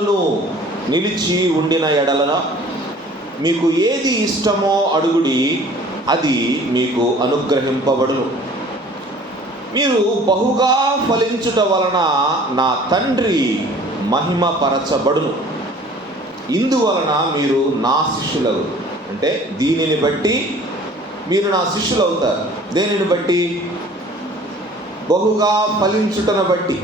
దినములను నిలిచి ఉండిన ఎడల మీకు ఏది ఇష్టమో అడుగుడి, అది మీకు అనుగ్రహింపబడును. మీరు బహుగా ఫలించుట వలన నా తండ్రి మహిమపరచబడును. ఇందువలన మీరు నా శిష్యులవు. అంటే దీనిని బట్టి మీరు నా శిష్యులు అవుతారు. దేనిని బట్టి? బహుగా ఫలించుటను బట్టి.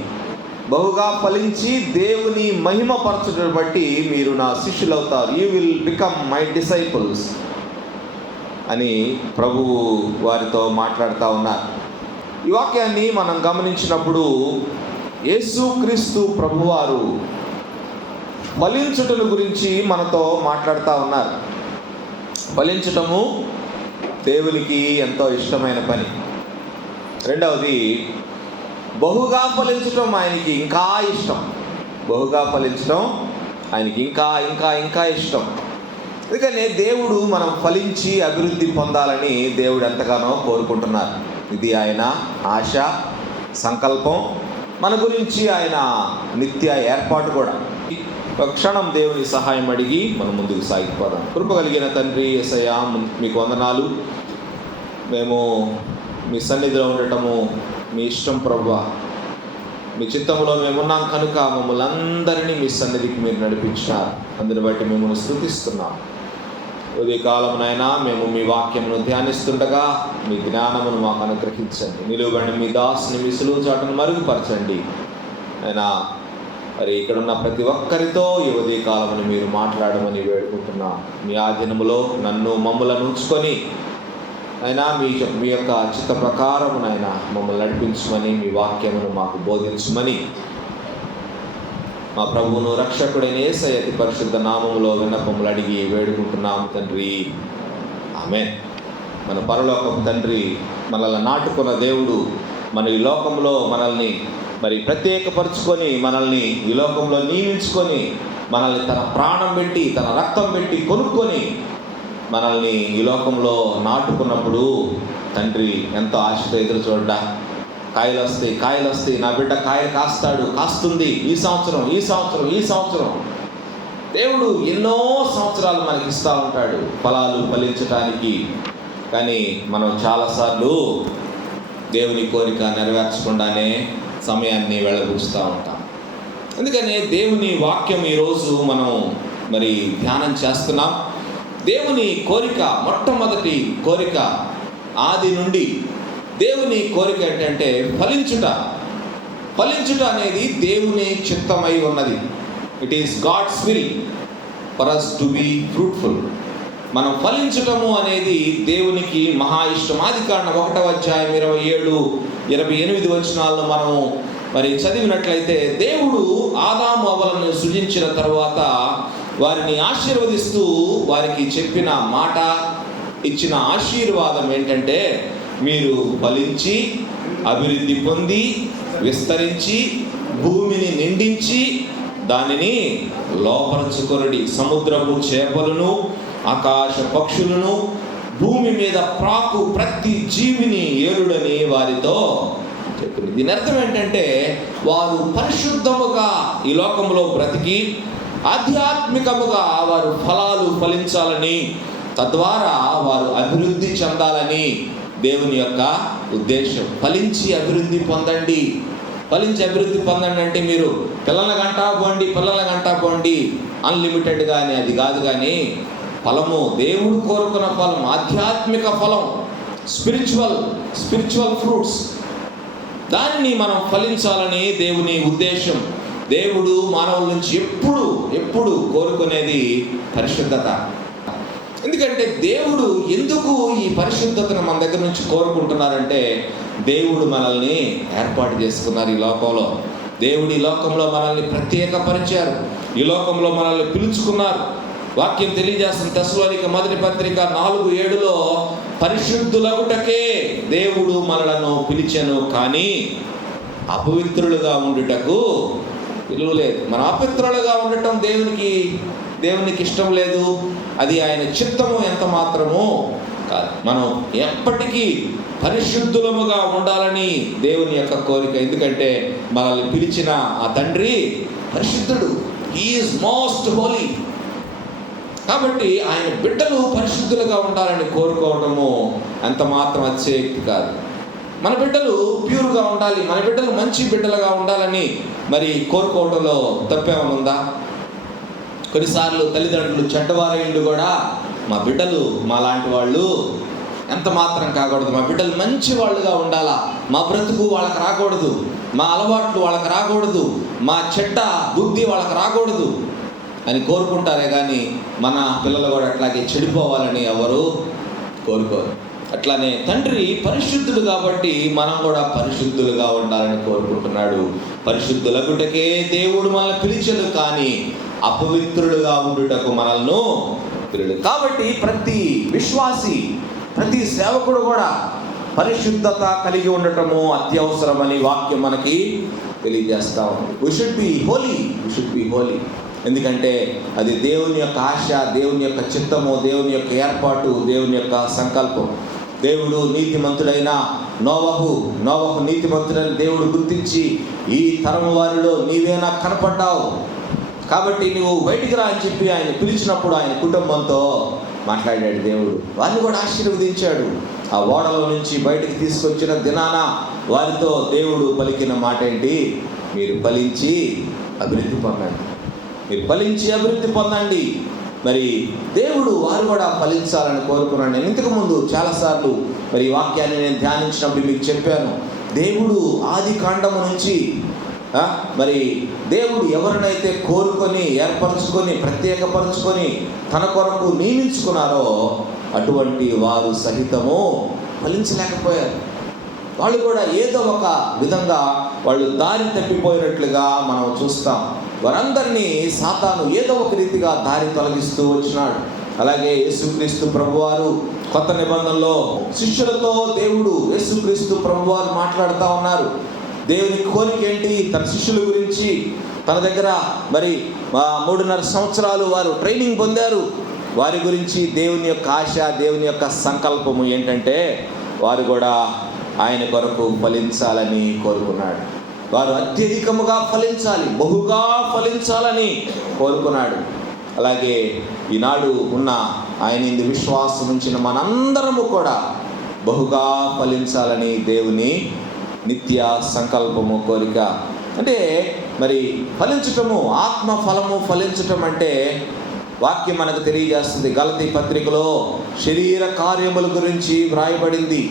బహుగా ఫలించి దేవుని మహిమపరచుటను బట్టి మీరు నా శిష్యులు అవుతారు. You will become my disciples అని ప్రభువు వారితో మాట్లాడుతూ ఉన్నారు. ఈ వాక్యాన్ని మనం గమనించినప్పుడు యేసుక్రీస్తు ప్రభువారు ఫలించుటను గురించి మనతో మాట్లాడుతూ ఉన్నారు. ఫలించటము దేవునికి ఎంతో ఇష్టమైన పని. రెండవది, బహుగా ఫలించటం ఆయనకి ఇంకా ఇష్టం. బహుగా ఫలించడం ఆయనకి ఇంకా ఇంకా ఇంకా ఇష్టం. అందుకనే దేవుడు మనం ఫలించి అభివృద్ధి పొందాలని దేవుడు ఎంతగానో కోరుకుంటున్నారు. ఇది ఆయన ఆశ, సంకల్పం, మన గురించి ఆయన నిత్య ఏర్పాటు కూడా. ఒక క్షణం దేవుని సహాయం అడిగి మనం ముందుకు సాగిపోదాం. కృప కలిగిన తండ్రి యేసయ్య, మీకు వందనాలు. మేము మీ సన్నిధిలో ఉండటము మీ ఇష్టం ప్రభువా. మీ చిత్తంలో మేమున్నాం కనుక మమ్మల్ని అందరినీ మీ సన్నిధికి మీరు నడిపించినారు. అందుని బట్టి మిమ్మల్ని స్తుతిస్తున్నాం. ఉదయ కాలమునైనా మేము మీ వాక్యమును ధ్యానిస్తుండగా మీ జ్ఞానమును మాకు అనుగ్రహించండి. నిలువబడిన మీ దాసుని మీ సులువు చాటును మరుగుపరచండి. అయినా మరి ఇక్కడున్న ప్రతి ఒక్కరితో ఈ ఉదయ కాలమును మీరు మాట్లాడమని వేడుకుంటున్నాం. మీ ఆధీనములో నన్ను మమ్మలను ఉంచుకొని అయినా మీ యొక్క చిత్త ప్రకారమునైనా మమ్మల్ని నడిపించమని, మీ వాక్యమును మాకు బోధించమని మా ప్రభువును రక్షకుడైన యేసయ్య అతి పరిశుద్ధ నామములో విన్నపములు అడిగి వేడుకుంటున్నాము తండ్రి. ఆమేన్. మన పరలోకపు తండ్రి, మనల్ని నాటుకున్న దేవుడు, మన ఈ లోకంలో మనల్ని మరి ప్రత్యేకపరుచుకొని, మనల్ని ఈ లోకంలో నియమించుకొని, మనల్ని తన ప్రాణం పెట్టి, తన రక్తం పెట్టి కొనుక్కొని మనల్ని ఈ లోకంలో నాటుకున్నప్పుడు తండ్రి ఎంతో ఆశతో ఎదురు చూడ్డా. కాయలు వస్తాయి, నా బిడ్డ కాయలు కాస్తుంది, ఈ సంవత్సరం. దేవుడు ఎన్నో సంవత్సరాలు మనకి ఇస్తూ ఉంటాడు ఫలాలు ఫలించటానికి. కానీ మనం చాలాసార్లు దేవుని కోరిక నెరవేర్చకుండానే సమయాన్ని వెళ్ళబుచ్చుతూ ఉంటాం. అందుకనే దేవుని వాక్యం ఈరోజు మనం మరి ధ్యానం చేస్తున్నాం. దేవుని కోరిక, మొట్టమొదటి కోరిక ఆది నుండి దేవుని కోరిక ఏంటంటే ఫలించుట అనేది దేవుని చిత్తమై ఉన్నది. It is God's will for us to be fruitful. మనం ఫలించటము అనేది దేవునికి మహా ఇష్టం. ఆదికాండం 1వ అధ్యాయం 27-28 వచనాలను మనము మరి చదివినట్లయితే, దేవుడు ఆదాము అవ్వలను సృజించిన తర్వాత వారిని ఆశీర్వదిస్తూ వారికి చెప్పిన మాట, ఇచ్చిన ఆశీర్వాదం ఏంటంటే, మీరు ఫలించి అభివృద్ధి పొంది విస్తరించి భూమిని నిండించి దానిని లోపరచుకొనుడి. సముద్రపు చేపలను, ఆకాశ పక్షులను, భూమి మీద ప్రాకు ప్రతి జీవిని ఏలుడని వారితో చెప్పింది. దీని అర్థం ఏంటంటే, వారు పరిశుద్ధముగా ఈ లోకంలో బ్రతికి ఆధ్యాత్మికముగా వారు ఫలాలు ఫలించాలని, తద్వారా వారు అభివృద్ధి చెందాలని దేవుని యొక్క ఉద్దేశం. ఫలించి అభివృద్ధి పొందండి అంటే మీరు పిల్లల గంటా పోండి అన్లిమిటెడ్గా అని అది కాదు. కానీ ఫలము, దేవుడు కోరుకున్న ఫలం, ఆధ్యాత్మిక ఫలం, స్పిరిచువల్ ఫ్రూట్స్, దాన్ని మనం ఫలించాలని దేవుని ఉద్దేశం. దేవుడు మానవుల నుంచి ఎప్పుడు కోరుకునేది పరిశుద్ధత. ఎందుకంటే దేవుడు ఎందుకు ఈ పరిశుద్ధతను మన దగ్గర నుంచి కోరుకుంటున్నారంటే, దేవుడు మనల్ని ఏర్పాటు చేసుకున్నారు ఈ లోకంలో. దేవుడు ఈ లోకంలో మనల్ని ప్రత్యేకపరిచారు, ఈ లోకంలో మనల్ని పిలుచుకున్నారు. వాక్యం తెలియజేస్తున్న తెస్సలోనిక మొదటి పత్రిక 4:7 పరిశుద్ధులగుటకే దేవుడు మనలను పిలిచెను, కానీ అపవిత్రులుగా ఉండుటకు పిలువలేదు. మనం అపవిత్రులుగా ఉండటం దేవునికి ఇష్టం లేదు. అది ఆయన చిత్తము ఎంత మాత్రము కాదు. మనం ఎప్పటికీ పరిశుద్ధులముగా ఉండాలని దేవుని యొక్క కోరిక. ఎందుకంటే మనల్ని పిలిచిన ఆ తండ్రి పరిశుద్ధుడు. He is most Holi. కాబట్టి ఆయన బిడ్డలు పరిశుద్ధులుగా ఉండాలని కోరుకోవడము ఎంత మాత్రం అతిశయోక్తి కాదు. మన బిడ్డలు ప్యూర్గా ఉండాలి, మన బిడ్డలు మంచి బిడ్డలుగా ఉండాలని మరి కోరుకోవడంలో తప్పేమైనా ఉందా? కొన్నిసార్లు తల్లిదండ్రులు చెడ్డవారైండు కూడా మా బిడ్డలు మా లాంటి వాళ్ళు ఎంత మాత్రం కాకూడదు, మా బిడ్డలు మంచి వాళ్ళుగా ఉండాలా, మా బ్రతుకు వాళ్ళకి రాకూడదు, మా అలవాట్లు వాళ్ళకి రాకూడదు, మా చెడ్డ బుద్ధి వాళ్ళకి రాకూడదు అని కోరుకుంటారే కానీ మన పిల్లలు కూడా అట్లాగే చెడిపోవాలని ఎవరు కోరుకోరు. అట్లానే తండ్రి పరిశుద్ధుడు కాబట్టి మనం కూడా పరిశుద్ధులుగా ఉండాలని కోరుకుంటున్నాడు. పరిశుద్ధులగుటకే దేవుడు మనల్ని పిలిచడు, కానీ అపవిత్రుడుగా ఉండుటకు మనల్ని పిలుడు. కాబట్టి ప్రతి విశ్వాసి, ప్రతి సేవకుడు కూడా పరిశుద్ధత కలిగి ఉండటము అత్యవసరమని వాక్యం మనకి తెలియజేస్తా ఉంది. We should be holy, we should be holy. ఎందుకంటే అది దేవుని యొక్క ఆశ, దేవుని యొక్క చిత్తము, దేవుని యొక్క ఏర్పాటు, దేవుని యొక్క సంకల్పం. దేవుడు నీతిమంతుడైన నోవహు నీతిమంతుడని దేవుడు గుర్తించి ఈ తరము వారిలో నీవే నాకు కనపడ్డావు కాబట్టి నువ్వు బయటికి రా అని చెప్పి ఆయన పిలిచినప్పుడు ఆయన కుటుంబంతో మాట్లాడాడు దేవుడు. వారిని కూడా ఆశీర్వదించాడు. ఆ ఓడలో నుంచి బయటికి తీసుకొచ్చిన దినాన వారితో దేవుడు పలికిన మాట ఏంటి? మీరు ఫలించి అభివృద్ధి పొందండి, మీరు ఫలించి అభివృద్ధి పొందండి. మరి దేవుడు వారు కూడా ఫలించాలని కోరుకున్నాను. నేను ఇంతకుముందు చాలాసార్లు మరి ఈ వాక్యాన్ని నేను ధ్యానించినప్పుడు మీకు చెప్పాను. దేవుడు ఆది కాండము నుంచి మరి దేవుడు ఎవరినైతే కోరుకొని ఏర్పరచుకొని ప్రత్యేకపరచుకొని తన కొరకు నియమించుకున్నారో అటువంటి వారు సహితము ఫలించలేకపోయారు. వాళ్ళు కూడా ఏదో ఒక విధంగా వాళ్ళు దారి తప్పిపోయినట్లుగా మనం చూస్తాం. వారందరినీ సాతాను ఏదో ఒక రీతిగా దారి తొలగిస్తూ వచ్చినాడు. అలాగే యేసుక్రీస్తు ప్రభువారు కొత్త నిబంధనలో శిష్యులతో దేవుడు యేసుక్రీస్తు ప్రభువారు మాట్లాడుతూ ఉన్నారు. దేవుని కోరిక ఏంటి? తన శిష్యుల గురించి తన దగ్గర మరి 3.5 సంవత్సరాలు వారు ట్రైనింగ్ పొందారు. వారి గురించి దేవుని యొక్క ఆశ, దేవుని యొక్క సంకల్పము ఏంటంటే వారు కూడా ఆయన కొరకు ఫలించాలని కోరుకున్నాడు. వారు అత్యధికముగా ఫలించాలి, బహుగా ఫలించాలని కోరుకున్నాడు. అలాగే ఈనాడు ఉన్న ఆయన ఇందు విశ్వాసం ఉంచిన మనందరము కూడా బహుగా ఫలించాలని దేవుని నిత్య సంకల్పము, కోరిక. అంటే మరి ఫలించటము, ఆత్మ ఫలము ఫలించటం అంటే వాక్యం మనకు తెలియజేస్తుంది. గలతీ పత్రికలో శరీర కార్యముల గురించి వ్రాయబడింది.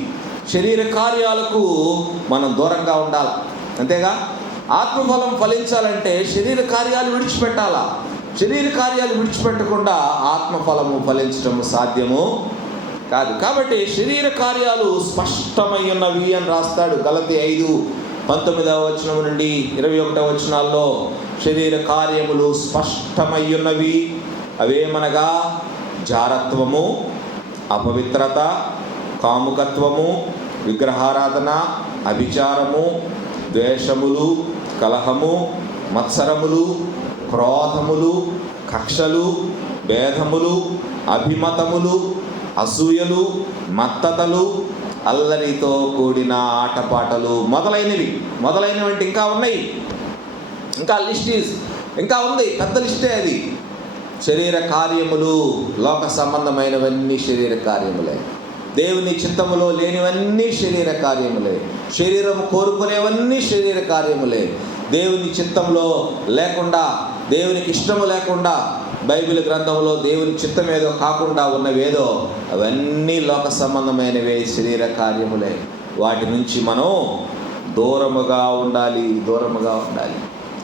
శరీర కార్యాలకు మనం దూరంగా ఉండాలి, అంతేగా. ఆత్మఫలం ఫలించాలంటే శరీర కార్యాలు విడిచిపెట్టాలా. శరీర కార్యాలు విడిచిపెట్టకుండా ఆత్మఫలము ఫలించడం సాధ్యము కాదు. కాబట్టి శరీర కార్యాలు స్పష్టమై ఉన్నవి అని రాస్తాడు గలతీ 5:19 వచనం నుండి 21 వచనాల్లో. శరీర కార్యములు స్పష్టమై ఉన్నవి. అవేమనగా జారత్వము, అపవిత్రత, కాముకత్వము, విగ్రహారాధన, అభిచారము, ద్వేషములు, కలహము, మత్సరములు, క్రోధములు, కక్షలు, భేదములు, అభిమతములు, అసూయలు, మత్తతలు, అల్లరితో కూడిన ఆటపాటలు మొదలైనవి అంటే ఇంకా ఉన్నాయి. ఇంకా ఇంకా ఉంది, పెద్ద లిస్టే అది. శరీర కార్యములు, లోక సంబంధమైనవన్నీ శరీర కార్యములే. దేవుని చిత్తములో లేనివన్నీ శరీర కార్యములే. శరీరం కోరుకునేవన్నీ శరీర కార్యములే. దేవుని చిత్తంలో లేకుండా, దేవునికి ఇష్టము లేకుండా, బైబిల్ గ్రంథంలో దేవుని చిత్తం ఏదో కాకుండా ఉన్నవేదో అవన్నీ లోక సంబంధమైనవే, శరీర కార్యములే. వాటి నుంచి మనం దూరముగా ఉండాలి.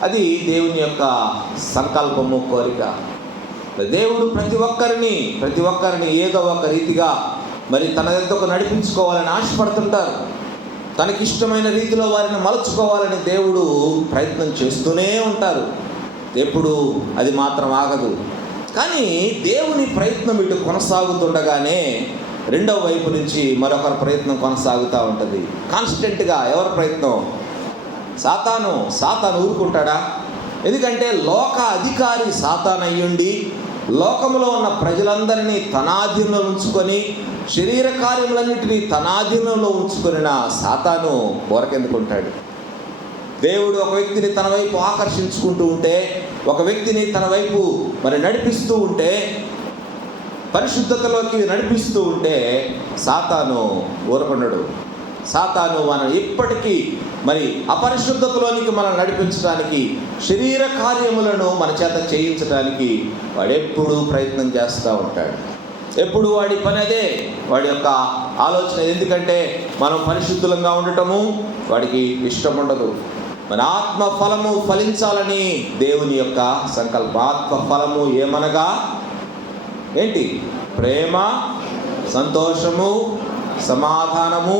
అది దేవుని యొక్క సంకల్పము, కోరిక. దేవుడు ప్రతి ఒక్కరిని ఏదో ఒక రీతిగా మరి తన దగ్గరకు నడిపించుకోవాలని ఆశపడుతుంటారు. తనకిష్టమైన రీతిలో వారిని మలుచుకోవాలని దేవుడు ప్రయత్నం చేస్తూనే ఉంటారు. ఎప్పుడు అది మాత్రం ఆగదు. కానీ దేవుని ప్రయత్నం ఇటు కొనసాగుతుండగానే రెండవ వైపు నుంచి మరొకరి ప్రయత్నం కొనసాగుతూ ఉంటుంది కాన్స్టెంట్గా. ఎవరి ప్రయత్నం? సాతాను ఊరుకుంటాడా? ఎందుకంటే లోక అధికారి సాతాను అయ్యుండి లోకంలో ఉన్న ప్రజలందరినీ తన ఆధీనంలో ఉంచుకొని శరీర కార్యములన్నింటినీ తన ఆధీనంలో ఉంచుకున్న సాతాను ఊరకెందుకుంటాడు? దేవుడు ఒక వ్యక్తిని తన వైపు ఆకర్షించుకుంటూ ఉంటే, ఒక వ్యక్తిని తన వైపు నడిపిస్తూ ఉంటే, పరిశుద్ధతలోకి నడిపిస్తూ ఉంటే సాతాను ఊరకొండడు. సాతాను మనం ఇప్పటికీ అపరిశుద్ధతలోనికి మనం నడిపించడానికి, శరీర కార్యములను మన చేత చేయించడానికి వాడు ఎప్పుడూ ప్రయత్నం చేస్తూ ఉంటాడు. ఎప్పుడు వాడి పని అదే, వాడి యొక్క ఆలోచన. ఎందుకంటే మనం పరిశుద్ధులంగా ఉండటము వాడికి ఇష్టం ఉండదు. మన ఆత్మ ఫలము ఫలించాలని దేవుని యొక్క సంకల్పం. ఆత్మ ఫలము ఏమనగా ఏంటి? ప్రేమ, సంతోషము, సమాధానము,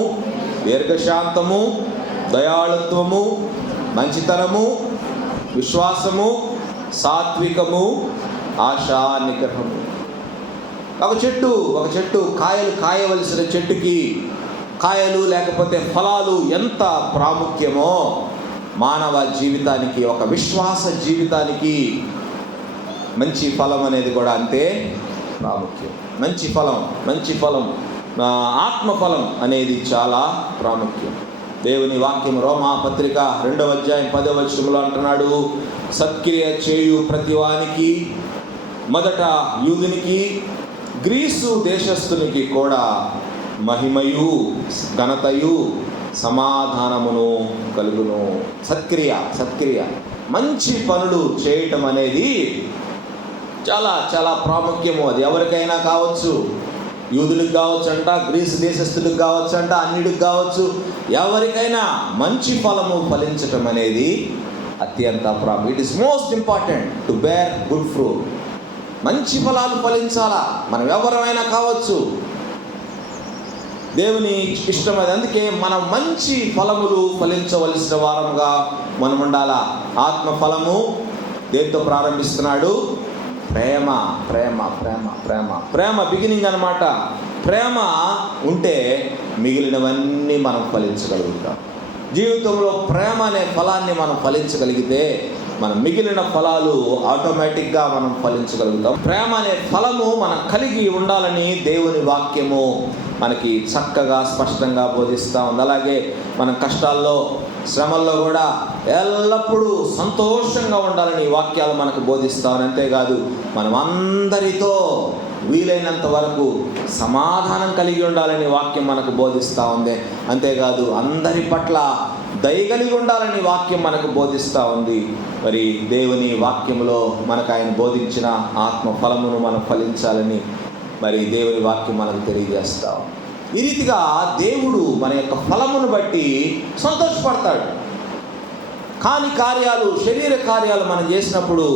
దీర్ఘశాంతము, దయాళుత్వము, మంచితనము, విశ్వాసము, సాత్వికము, ఆశా నిగ్రహము. ఒక చెట్టు కాయలు కాయవలసిన చెట్టుకి కాయలు లేకపోతే ఫలాలు ఎంత ప్రాముఖ్యమో, మానవ జీవితానికి, ఒక విశ్వాస జీవితానికి మంచి ఫలం అనేది కూడా అంతే ప్రాముఖ్యం. మంచి ఫలం ఆత్మఫలం అనేది చాలా ప్రాముఖ్యం. దేవుని వాక్యం రోమా పత్రిక 2వ అధ్యాయం 10వ వచనంలో అంటున్నాడు, సత్క్రియ చేయు ప్రతివానికి, మొదట యూదునికి గ్రీసు దేశస్థునికి కూడా మహిమయు ఘనతయు సమాధానమును కలుగును. సత్క్రియ మంచి పనులు చేయటం అనేది చాలా చాలా ప్రాముఖ్యము. అది ఎవరికైనా కావచ్చు, యూదులకు కావచ్చు అంట, గ్రీసు దేశస్థులకు కావచ్చు అంట, అన్నిటికి కావచ్చు, ఎవరికైనా మంచి ఫలము ఫలించటం అనేది అత్యంత ప్రాముఖ్యం. It is most important to bear good fruit. మంచి ఫలాలు ఫలించాలా, మనం ఎవరైనా కావచ్చు, దేవుని ఇష్టం అది. అందుకే మనం మంచి ఫలములు ఫలించవలసిన వారంగా మనం ఉండాలా. ఆత్మ ఫలము దేంతో ప్రారంభిస్తున్నాడు? ప్రేమ ప్రేమ ప్రేమ ప్రేమ ప్రేమ బిగినింగ్ అన్నమాట. ప్రేమ ఉంటే మిగిలినవన్నీ మనం ఫలించగలుగుతాం. జీవితంలో ప్రేమ అనే ఫలాన్ని మనం ఫలించగలిగితే మనం మిగిలిన ఫలాలు ఆటోమేటిక్గా మనం ఫలించగలుగుతాం. ప్రేమ అనే ఫలము మనం కలిగి ఉండాలని దేవుని వాక్యము మనకి చక్కగా స్పష్టంగా బోధిస్తూ ఉంది. అలాగే మనం కష్టాల్లో, శ్రమల్లో కూడా ఎల్లప్పుడూ సంతోషంగా ఉండాలని వాక్యాలు మనకు బోధిస్తామని. అంతేకాదు మనం అందరితో వీలైనంత వరకు సమాధానం కలిగి ఉండాలని వాక్యం మనకు బోధిస్తూ ఉంది. అంతేకాదు అందరి పట్ల దయగలిగి ఉండాలని వాక్యం మనకు బోధిస్తూ ఉంది. దేవుని వాక్యంలో మనకు ఆయన బోధించిన ఆత్మ ఫలమును మనం ఫలించాలని దేవుని వాక్యం మనకు తెలియజేస్తాం. ఈ రీతిగా దేవుడు మన యొక్క ఫలమును బట్టి సంతోషపడతాడు. కాని కార్యాలు, శరీర కార్యాలు మనం చేసినప్పుడు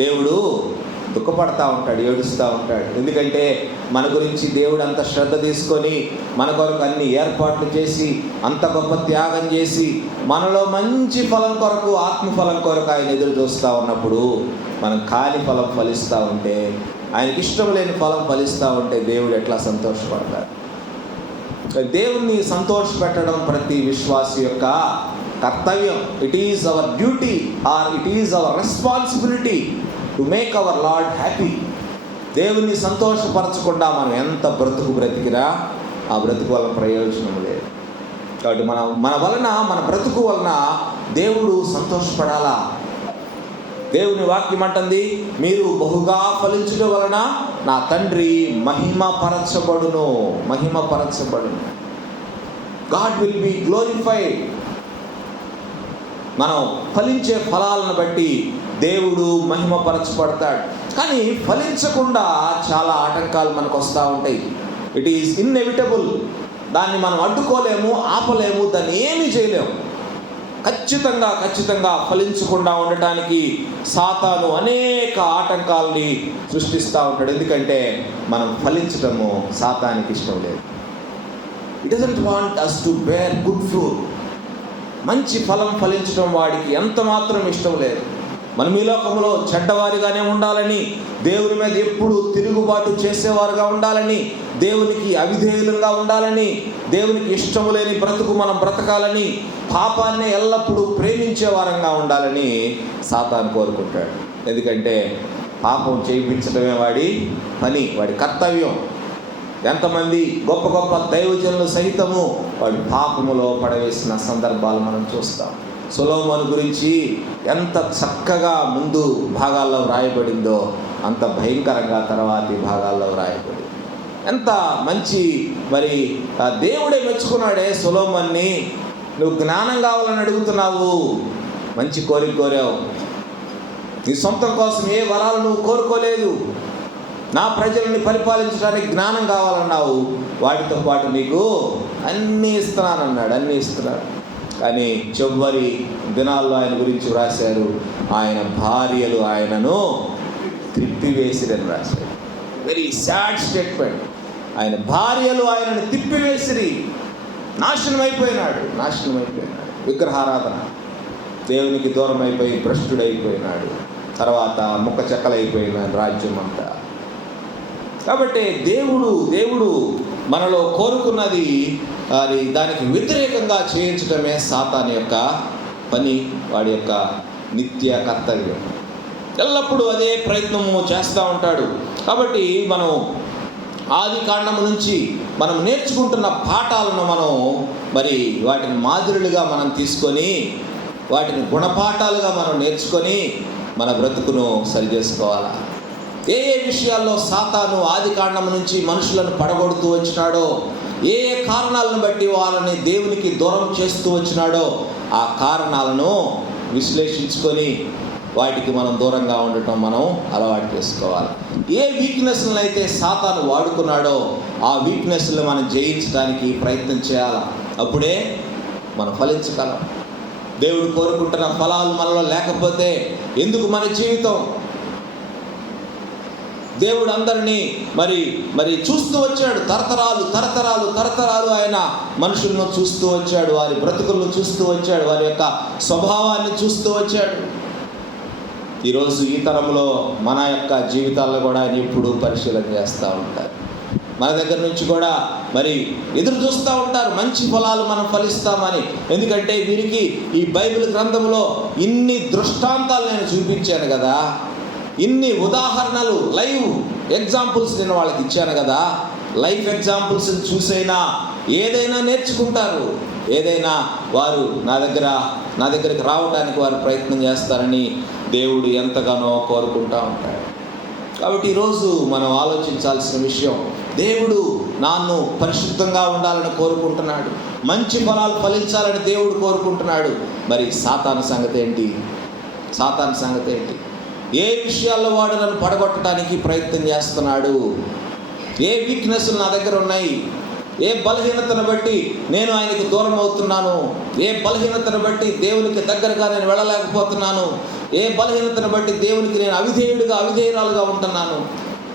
దేవుడు దుఃఖపడతా ఉంటాడు, ఏడుస్తూ ఉంటాడు. ఎందుకంటే మన గురించి దేవుడు అంత శ్రద్ధ తీసుకొని మన కొరకు అన్ని ఏర్పాట్లు చేసి, అంత గొప్ప త్యాగం చేసి, మనలో మంచి ఫలం కొరకు, ఆత్మఫలం కొరకు ఆయన ఎదురు చూస్తూ ఉన్నప్పుడు మనం కాని ఫలం ఫలిస్తూ ఉంటే, ఆయనకి ఇష్టం లేని ఫలం ఫలిస్తూ ఉంటే దేవుడు ఎట్లా సంతోషపడతాడు? దేవుణ్ణి సంతోషపెట్టడం ప్రతి విశ్వాసి యొక్క కర్తవ్యం. It is our duty or it is our responsibility to make our Lord happy. దేవుణ్ణి సంతోషపరచకుండా మనం ఎంత బ్రతికినా ఆ బ్రతుకు వలన ప్రయోజనం లేదు. కాబట్టి మన వలన, మన బ్రతుకు వలన దేవుడు సంతోషపడాలా. దేవుని వాక్యం అంటుంది, మీరు బహుగా ఫలించడం వలన నా తండ్రి మహిమపరచబడును. God will be glorified. మనం ఫలించే ఫలాలను బట్టి దేవుడు మహిమపరచబడతాడు. కానీ ఫలించకుండా చాలా ఆటంకాలు మనకు వస్తూ ఉంటాయి. It is inevitable. దాన్ని మనం అడ్డుకోలేము, ఆపలేము, దాన్ని ఏమీ చేయలేము. ఖచ్చితంగా ఫలించకుండా ఉండటానికి సాతాను అనేక ఆటంకాలని సృష్టిస్తూ ఉంటాడు. ఎందుకంటే మనం ఫలించటము సాతానికి ఇష్టం లేదు. It doesn't want us to bear good fruit. మంచి ఫలం ఫలించడం వాడికి ఎంత మాత్రం ఇష్టం లేదు. మనం ఈ లోకంలో చెడ్డవారిగానే ఉండాలని, దేవుని మీద ఎప్పుడు తిరుగుబాటు చేసేవారుగా ఉండాలని, దేవునికి అవిధేయులంగా ఉండాలని, దేవునికి ఇష్టము లేని బ్రతుకు మనం బ్రతకాలని, పాపాన్ని ఎల్లప్పుడూ ప్రేమించే వారంగా ఉండాలని సాతాను కోరుకుంటాడు. ఎందుకంటే పాపం చేయించడమే వాడి పని, వాడి కర్తవ్యం. ఎంతమంది గొప్ప గొప్ప దైవజనులు సహితము వాడి పాపములో పడవేసిన సందర్భాలు మనం చూస్తాం. సొలొమోను గురించి ఎంత చక్కగా ముందు భాగాల్లో వ్రాయబడిందో అంత భయంకరంగా తర్వాతి భాగాల్లో వ్రాయబడింది. ఎంత మంచి మరి దేవుడే మెచ్చుకున్నాడే సొలొమోన్ని. నువ్వు జ్ఞానం కావాలని అడుగుతున్నావు, మంచి కోరిక కోరావు. నీ సొంతం కోసం ఏ వరాలు నువ్వు కోరుకోలేదు. నా ప్రజల్ని పరిపాలించడానికి జ్ఞానం కావాలన్నావు, వాటితో పాటు నీకు అన్నీ ఇస్తున్నానన్నాడు, అన్నీ ఇస్తున్నాడు. కానీ చివరి దినాల్లో ఆయన గురించి వ్రాశారు, ఆయన భార్యలు ఆయనను త్రిప్పివేసిరని రాశారు. Very sad statement. ఆయన భార్యలు ఆయనను తిప్పివేసిరి. నాశనం అయిపోయినాడు. విగ్రహారాధన, దేవునికి దూరం అయిపోయి భ్రష్టుడైపోయినాడు. తర్వాత ముక్క చెక్కలైపోయినాడు రాజ్యం అంతా. కాబట్టి దేవుడు మనలో కోరుకున్నది అది దానికి వ్యతిరేకంగా చేయించడమే సాతాను యొక్క పని, వాడి యొక్క నిత్య కర్తవ్యం. ఎల్లప్పుడూ అదే ప్రయత్నము చేస్తూ ఉంటాడు. కాబట్టి మనం ఆది కాండము నుంచి మనం నేర్చుకుంటున్న పాఠాలను మనం మరి వాటిని మాదిరులుగా మనం తీసుకొని, వాటిని గుణపాఠాలుగా మనం నేర్చుకొని మన బ్రతుకును సరిచేసుకోవాలి. ఏ విషయాల్లో సాతాను ఆది కాండము నుంచి మనుషులను పడగొడుతూ వచ్చినాడో, ఏ కారణాలను బట్టి వాళ్ళని దేవునికి దూరం చేస్తూ వచ్చినాడో ఆ కారణాలను విశ్లేషించుకొని వాటికి మనం దూరంగా ఉండటం మనం అలవాటు చేసుకోవాలి. ఏ వీక్నెస్లను అయితే సాతాను వాడుకున్నాడో ఆ వీక్నెస్లను మనం జయించడానికి ప్రయత్నం చేయాలి. అప్పుడే మనం ఫలించగలం. దేవుడు కోరుకుంటున్న ఫలాలు మనలో లేకపోతే ఎందుకు మన జీవితం? దేవుడు అందరినీ మరి చూస్తూ వచ్చాడు. తరతరాలు ఆయన మనుషులను చూస్తూ వచ్చాడు, వారి బ్రతుకులను చూస్తూ వచ్చాడు, వారి యొక్క స్వభావాన్ని చూస్తూ వచ్చాడు. ఈరోజు ఈ తరంలో మన యొక్క జీవితాల్లో కూడా ఆయన ఇప్పుడు పరిశీలన చేస్తూ ఉంటారు. మన దగ్గర నుంచి కూడా మరి ఎదురు చూస్తూ ఉంటారు, మంచి ఫలాలు మనం ఫలిస్తామని. ఎందుకంటే వీరికి ఈ బైబిల్ గ్రంథంలో ఇన్ని దృష్టాంతాలు నేను చూపించాను కదా, ఇన్ని ఉదాహరణలు, లైవ్ ఎగ్జాంపుల్స్ నేను వాళ్ళకి ఇచ్చాను కదా. లైఫ్ ఎగ్జాంపుల్స్ చూసైనా ఏదైనా నేర్చుకుంటారు, ఏదైనా వారు నా దగ్గరికి రావడానికి వారు ప్రయత్నం చేస్తారని దేవుడు ఎంతగానో కోరుకుంటూ ఉంటాడు. కాబట్టి ఈరోజు మనం ఆలోచించాల్సిన విషయం, దేవుడు నన్ను పరిశుద్ధంగా ఉండాలని కోరుకుంటున్నాడు, మంచి ఫలాలు ఫలించాలని దేవుడు కోరుకుంటున్నాడు. మరి సాతాను సంగతి ఏంటి? ఏ విషయాల్లో వాడు నన్ను పడగొట్టడానికి ప్రయత్నం చేస్తున్నాడు? ఏ వీక్నెస్లు నా దగ్గర ఉన్నాయి? ఏ బలహీనతను బట్టి నేను ఆయనకు దూరం అవుతున్నాను? ఏ బలహీనతను బట్టి దేవునికి దగ్గరగా నేను వెళ్ళలేకపోతున్నాను? ఏ బలహీనతను బట్టి దేవునికి నేను అవిధేయురాలుగా ఉంటున్నాను?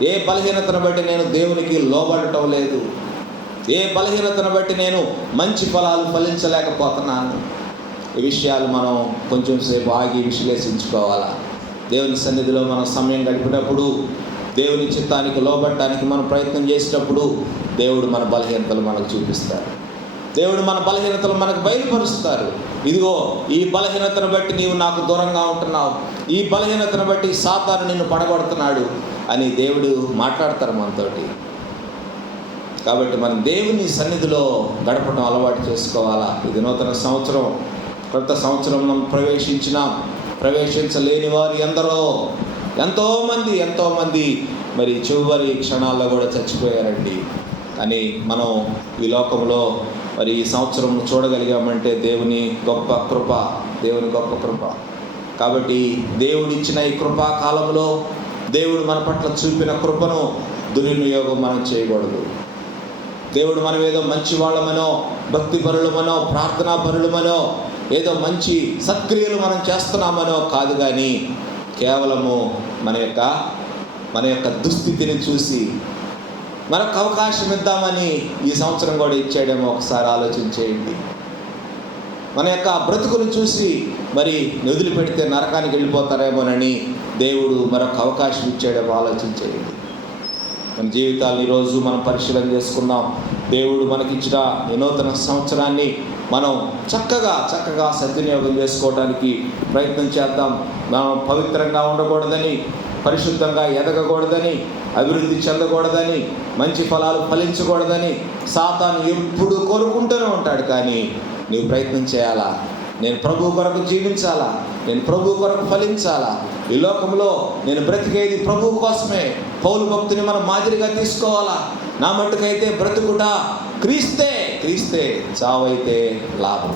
ఏ బలహీనతను బట్టి నేను దేవునికి లోబడటం లేదు? ఏ బలహీనతను బట్టి నేను మంచి ఫలాలు ఫలించలేకపోతున్నాను? ఈ విషయాలు మనం కొంచెం సేపు ఆగి విశ్లేషించుకోవాలా. దేవుని సన్నిధిలో మనం సమయం గడిపినప్పుడు, దేవుని చిత్తానికి లోబడటానికి మనం ప్రయత్నం చేసినప్పుడు దేవుడు మన బలహీనతలు మనకు చూపిస్తారు. దేవుడు మన బలహీనతలు మనకు బయలుపరుస్తారు. ఇదిగో ఈ బలహీనతను బట్టి నీవు నాకు దూరంగా ఉంటున్నావు, ఈ బలహీనతను బట్టి సాతాను నిన్ను పడగొడుతున్నాడు అని దేవుడు మాట్లాడతారు మనతోటి. కాబట్టి మనం దేవుని సన్నిధిలో గడపడం అలవాటు చేసుకోవాలా. ఇది నూతన సంవత్సరం, కొత్త సంవత్సరం మనం ప్రవేశించలేని వారు ఎంతోమంది మరి చివరి క్షణాల్లో కూడా చచ్చిపోయారండి. కానీ మనం ఈ లోకంలో మరి ఈ సంవత్సరం చూడగలిగామంటే దేవుని గొప్ప కృప. కాబట్టి దేవుడిచ్చిన ఈ కృపా కాలంలో దేవుడు మన పట్ల చూపిన కృపను దుర్వినియోగం మనం చేయకూడదు. దేవుడు మనం ఏదో మంచి వాళ్ళమనో, భక్తి పరులమనో, ప్రార్థనా పరులమనో, ఏదో మంచి సత్క్రియలు మనం చేస్తున్నామనో కాదు, కానీ కేవలము మన యొక్క దుస్థితిని చూసి మనకు అవకాశం ఇద్దామని ఈ సంవత్సరం కూడా ఇచ్చాడేమో ఒకసారి ఆలోచించేయండి. మన యొక్క బ్రతుకును చూసి మరి వదిలిపెడితే నరకానికి వెళ్ళిపోతారేమోనని దేవుడు మరొక అవకాశం ఇచ్చాడేమో ఆలోచించేయండి. మన జీవితాలను ఈరోజు మనం పరిశీలన చేసుకుందాం. దేవుడు మనకిచ్చిన ఈ నూతన సంవత్సరాన్ని మనం చక్కగా సద్వినియోగం చేసుకోవడానికి ప్రయత్నం చేద్దాం. మనం పవిత్రంగా ఉండకూడదని, పరిశుద్ధంగా ఎదగకూడదని, అభివృద్ధి చెందకూడదని, మంచి ఫలాలు ఫలించకూడదని సాతాను ఎప్పుడు కోరుకుంటూనే ఉంటాడు. కానీ నీవు ప్రయత్నం చేయాలా. నేను ప్రభు కొరకు జీవించాలా, నేను ప్రభు కొరకు ఫలించాలా, ఈ లోకంలో నేను బ్రతికేది ప్రభు కోసమే. పౌలు భక్తుని మనం మాదిరిగా తీసుకోవాలా. నా మట్టుకైతే బ్రతుకుట క్రీస్తే, క్రీస్తే చావైతే లాభం.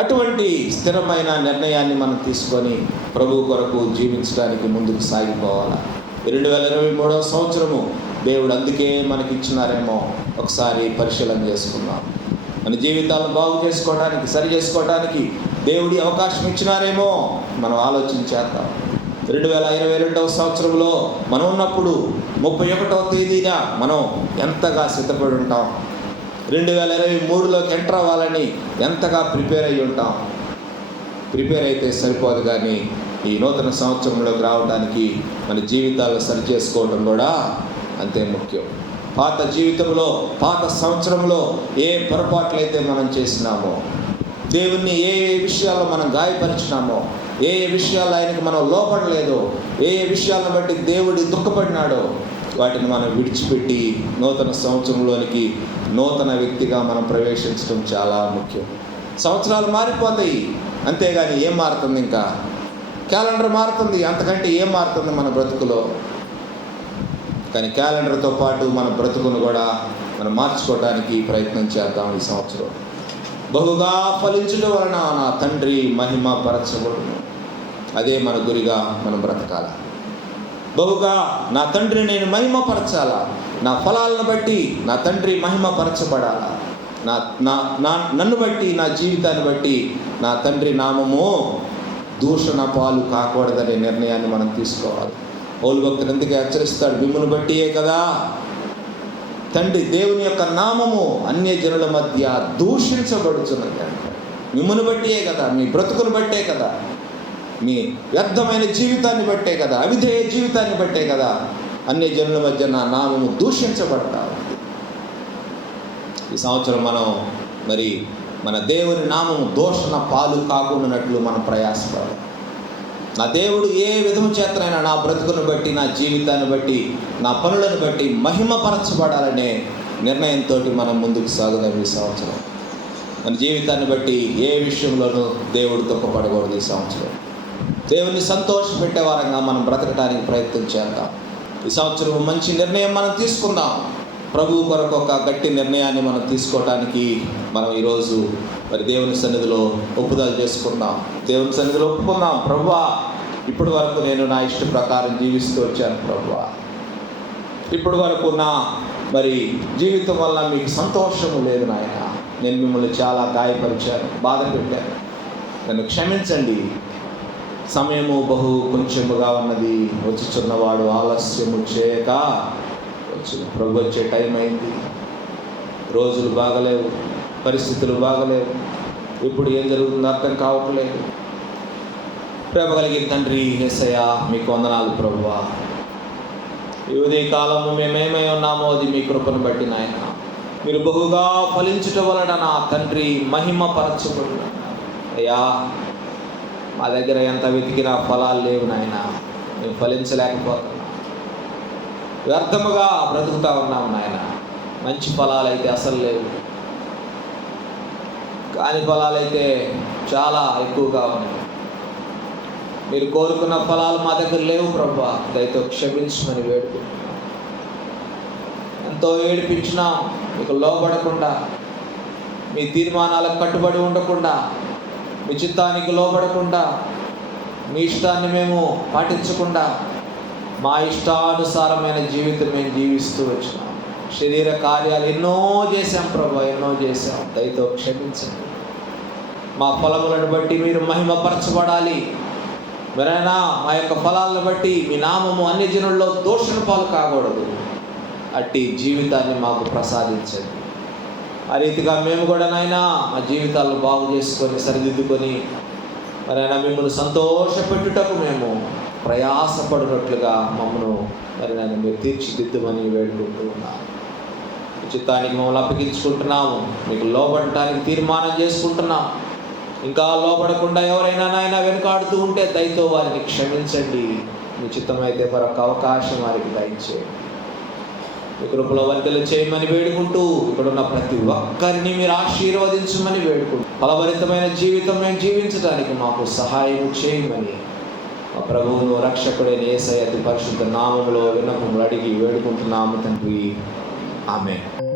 అటువంటి స్థిరమైన నిర్ణయాన్ని మనం తీసుకొని ప్రభు కొరకు జీవించడానికి ముందుకు సాగిపోవాలా. 2023వ సంవత్సరము దేవుడు అందుకే మనకి ఇచ్చినారేమో ఒకసారి పరిశీలన చేసుకుందాం. మన జీవితాలను బాగు చేసుకోవడానికి, సరి చేసుకోవడానికి దేవుడి అవకాశం ఇచ్చినారేమో మనం ఆలోచించేద్దాం. 2022వ సంవత్సరంలో మనం ఉన్నప్పుడు 31వ తేదీన మనం ఎంతగా సిద్ధపడి ఉంటాం? 2023లోకి ఎంటర్ అవ్వాలని ఎంతగా ప్రిపేర్ అయ్యి ఉంటాం? ప్రిపేర్ అయితే సరిపోదు, కానీ ఈ నూతన సంవత్సరంలోకి రావడానికి మన జీవితాలను సరి చేసుకోవడం కూడా అంతే ముఖ్యం. పాత జీవితంలో, పాత సంవత్సరంలో ఏ పొరపాట్లు అయితే మనం చేసినామో, దేవుణ్ణి ఏ విషయాల్లో మనం గాయపరిచినామో, ఏ విషయాల్లో ఆయనకి మనం లోపడలేదో, ఏ విషయాలను బట్టి దేవుడు దుఃఖపడినాడో వాటిని మనం విడిచిపెట్టి నూతన సంవత్సరంలోనికి నూతన వ్యక్తిగా మనం ప్రవేశించడం చాలా ముఖ్యం. సంవత్సరాలు మారిపోతాయి, అంతేగాని ఏం మారుతుంది? ఇంకా క్యాలెండర్ మారుతుంది, అంతకంటే ఏం మారుతుంది మన బ్రతుకులో? కానీ క్యాలెండర్తో పాటు మన బ్రతుకును కూడా మనం మార్చుకోవడానికి ప్రయత్నం చేద్దాం. ఈ సంవత్సరం బహుగా ఫలించడం వలన నా తండ్రి మహిమ పరచబడును. అదే మన గురిగా మనం బ్రతకాల. బహుగా నా తండ్రి నేను మహిమపరచాలా, నా ఫలాలను బట్టి నా తండ్రి మహిమపరచబడాలా, నన్ను బట్టి, నా జీవితాన్ని బట్టి నా తండ్రి నామము దూషణ పాలు కాకూడదనే నిర్ణయాన్ని మనం తీసుకోవాలి. పౌలు భక్తుడు ఎందుకు హెచ్చరిస్తాడు? మిమ్మును బట్టియే కదా తండ్రి దేవుని యొక్క నామము అన్యజనుల మధ్య దూషించబడుతున్నది అంటే మిమ్మును బట్టియే కదా, మీ బ్రతుకును బట్టే కదా, మీ వ్యర్థమైన జీవితాన్ని బట్టే కదా, అవిధేయ జీవితాన్ని బట్టే కదా అన్యజనుల మధ్య నా నామము దూషించబడతా ఉంది. ఈ సంవత్సరం మనం మరి మన దేవుని నామము దూషణ పాలు కాకుండానట్లు మనం ప్రయాసపడాలి. నా దేవుడు ఏ విధము చేతనైనా నా బ్రతుకును బట్టి, నా జీవితాన్ని బట్టి, నా పనులను బట్టి మహిమపరచబడాలనే నిర్ణయంతో మనం ముందుకు సాగుదాం. ఈ సంవత్సరం మన జీవితాన్ని బట్టి ఏ విషయంలోనూ దేవుడు దుఃఖపడకూడదు. ఈ సంవత్సరం దేవుని సంతోషపెట్టే వారంగా మనం బ్రతకడానికి ప్రయత్నం చేద్దాం. ఈ సంవత్సరం మంచి నిర్ణయం మనం తీసుకుందాం. ప్రభువు కొరకు ఒక గట్టి నిర్ణయాన్ని మనం తీసుకోవడానికి మనం ఈరోజు మరి దేవుని సన్నిధిలో ఒప్పుదల చేసుకుందాం. దేవుని సన్నిధిలో ఒప్పుకుందాం. ప్రభువా, ఇప్పటి వరకు నేను నా ఇష్ట ప్రకారం జీవిస్తూ వచ్చాను. ప్రభువా, ఇప్పటి వరకు నా మరి జీవితం వల్ల మీకు సంతోషము లేదు నాయన. నేను మిమ్మల్ని చాలా గాయపరిచాను, బాధ పెట్టాను, నన్ను క్షమించండి. సమయము బహు కొంచెముగా ఉన్నది, వచ్చుచున్నవాడు ఆలస్యము చేయక వచ్చిన. ప్రభు వచ్చే టైం అయింది. రోజులు బాగలేవు, పరిస్థితులు బాగలేవు, ఇప్పుడు ఏం జరుగుతుందో అర్థం కావట్లేదు. ప్రేమ కలిగిన తండ్రి యేసయ్యా, మీకు వందనాలు ప్రభువా. ఈ ఉదయ కాలము మేమేమై ఉన్నామో అది మీ కృపను బట్టి నాయన. మీరు బహుగా ఫలించటం వలన నా తండ్రి మహిమ పరచబడు. అయ్యా, మా దగ్గర ఎంత వెతికినా ఫలాలు లేవు నాయన. మేము ఫలించలేకపోతున్నాం, వ్యర్థముగా బ్రతుకుతా ఉన్నాం నాయన. మంచి ఫలాలు అయితే అసలు లేవు, కాని ఫలాలైతే చాలా ఎక్కువగా ఉన్నాయి. మీరు కోరుకున్న ఫలాలు మా దగ్గర లేవు ప్రభువా, దయతో క్షమించమని వేడుకుంటున్నాం. ఎంతో ఏడిపించినా మీకు లోబడకుండా, మీ తీర్మానాలకు కట్టుబడి ఉండకుండా, మీ చిత్తానికి లోబడకుండా, మీ ఇష్టాన్ని మేము పాటించకుండా మా ఇష్టానుసారమైన జీవితం మేము జీవిస్తూ వచ్చినాం. శరీర కార్యాలు ఎన్నో చేశాం ప్రభు, ఎన్నో చేశాం. దయతో క్షమించండి. మా ఫలములను బట్టి మీరు మహిమపరచబడాలి. మరైనా మా యొక్క ఫలాలను బట్టి మీ నామము అన్ని జనుల్లో దూషణ పాలు కాకూడదు. అట్టి జీవితాన్ని మాకు ప్రసాదించండి. ఆ రీతిగా మేము కూడా నాయనా మా జీవితాలను బాగు చేసుకొని సరిదిద్దుకొని మరైనా మిమ్మల్ని సంతోషపెట్టుటకు మేము ప్రయాసపడినట్లుగా మమ్మల్ని మరి నేను మీరు తీర్చిదిద్దుమని వేడుకుంటూ ఉన్నాను. చిత్తానికి మమ్మల్ని అప్పగించుకుంటున్నాము, మీకు లోబడటానికి తీర్మానం చేసుకుంటున్నాం. ఇంకా లోబడకుండా ఎవరైనా నాయన వెనుకాడుతూ ఉంటే దయతో వారిని క్షమించండి. మీ చిత్తమైతే మరొక అవకాశం వారికి దయచేయండి. మీ కృపలో వర్ధలు చేయమని వేడుకుంటూ ఇక్కడున్న ప్రతి ఒక్కరిని మీరు ఆశీర్వదించమని వేడుకుంటూ ఫలభరితమైన జీవితం మేము జీవించడానికి మాకు సహాయం చేయమని మా ప్రభువును రక్షకుడైన యేసయ్య అతి పరిశుద్ధ నామములో విన్నపములు అడిగి వేడుకుంటున్నాము తండ్రి. ఆమేన్.